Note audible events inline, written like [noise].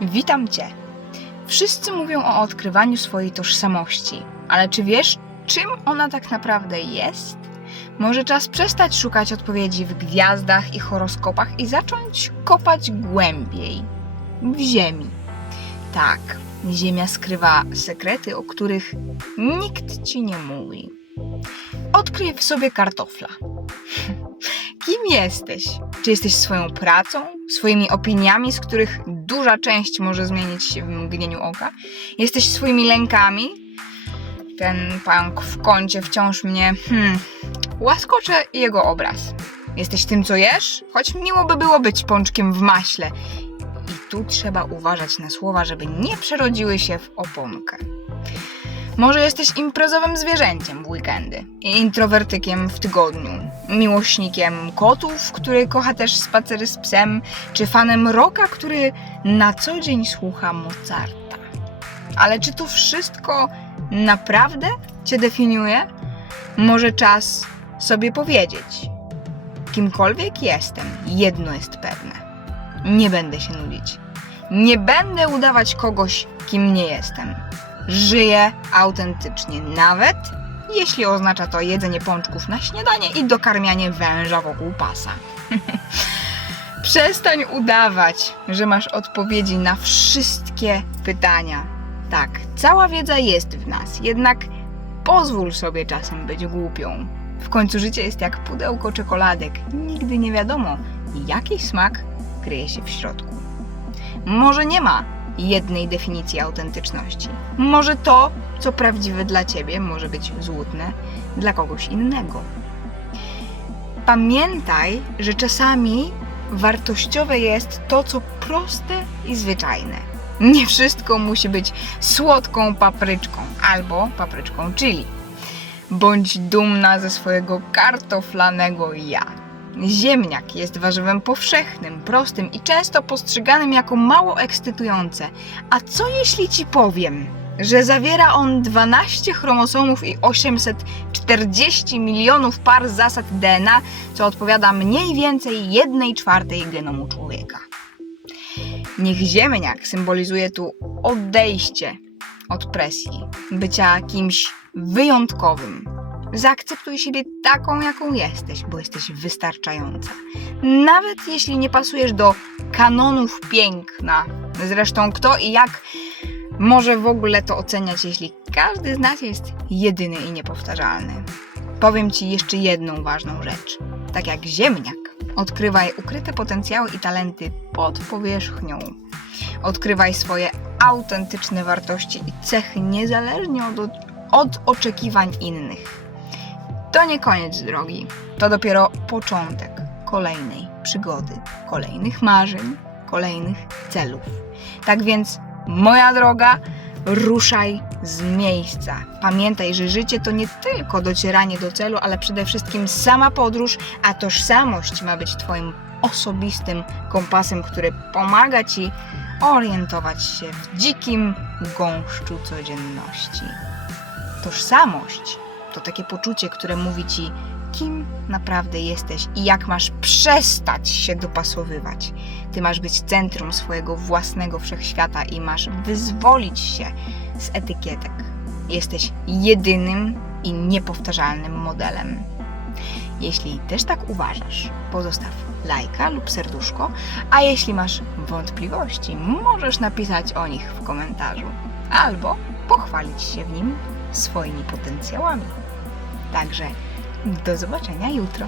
Witam Cię. Wszyscy mówią o odkrywaniu swojej tożsamości, ale czy wiesz, czym ona tak naprawdę jest? Może czas przestać szukać odpowiedzi w gwiazdach i horoskopach i zacząć kopać głębiej w ziemi. Tak, ziemia skrywa sekrety, o których nikt ci nie mówi. Odkryj w sobie kartofla. [laughs] Kim jesteś? Czy jesteś swoją pracą, swoimi opiniami, z których duża część może zmienić się w mgnieniu oka? Jesteś swoimi lękami? Ten pająk w kącie wciąż mnie, hmm, łaskocze jego obraz. Jesteś tym, co jesz? Choć miło by było być pączkiem w maśle. I tu trzeba uważać na słowa, żeby nie przerodziły się w oponkę. Może jesteś imprezowym zwierzęciem w weekendy introwertykiem w tygodniu, miłośnikiem kotów, który kocha też spacery z psem, czy fanem rocka, który na co dzień słucha Mozarta. Ale czy to wszystko naprawdę Cię definiuje? Może czas sobie powiedzieć: Kimkolwiek jestem, jedno jest pewne. Nie będę się nudzić. Nie będę udawać kogoś, kim nie jestem. Żyję autentycznie, nawet jeśli oznacza to jedzenie pączków na śniadanie i dokarmianie węża wokół pasa. [laughs] Przestań udawać, że masz odpowiedzi na wszystkie pytania. Tak, cała wiedza jest w nas, jednak pozwól sobie czasem być głupią. W końcu życie jest jak pudełko czekoladek. Nigdy nie wiadomo, jaki smak kryje się w środku. Może nie ma jednej definicji autentyczności. Może to, co prawdziwe dla ciebie, może być złudne dla kogoś innego. Pamiętaj, że czasami wartościowe jest to, co proste i zwyczajne. Nie wszystko musi być słodką papryczką albo papryczką chili. Bądź dumna ze swojego kartoflanego ja. Ziemniak jest warzywem powszechnym, prostym i często postrzeganym jako mało ekscytujące. A co jeśli ci powiem, że zawiera on 12 chromosomów i 840 milionów par zasad DNA, co odpowiada mniej więcej 1 czwartej genomu człowieka? Niech ziemniak symbolizuje tu odejście od presji, bycia kimś wyjątkowym, Zaakceptuj siebie taką, jaką jesteś, bo jesteś wystarczająca. Nawet jeśli nie pasujesz do kanonów piękna. Zresztą kto i jak może w ogóle to oceniać, jeśli każdy z nas jest jedyny i niepowtarzalny. Powiem Ci jeszcze jedną ważną rzecz. Tak jak ziemniak, odkrywaj ukryte potencjały i talenty pod powierzchnią. Odkrywaj swoje autentyczne wartości i cechy niezależnie od, od oczekiwań innych. To nie koniec drogi, to dopiero początek kolejnej przygody, kolejnych marzeń, kolejnych celów. Tak więc, moja droga, ruszaj z miejsca. Pamiętaj, że życie to nie tylko docieranie do celu, ale przede wszystkim sama podróż, a tożsamość ma być Twoim osobistym kompasem, który pomaga Ci orientować się w dzikim gąszczu codzienności. Tożsamość to takie poczucie, które mówi ci, kim naprawdę jesteś i jak masz przestać się dopasowywać. Ty masz być centrum swojego własnego wszechświata i masz wyzwolić się z etykietek. Jesteś jedynym i niepowtarzalnym modelem. Jeśli też tak uważasz, pozostaw lajka lub serduszko, a jeśli masz wątpliwości, możesz napisać o nich w komentarzu albo pochwalić się w nim swoimi potencjałami. Także do zobaczenia jutro.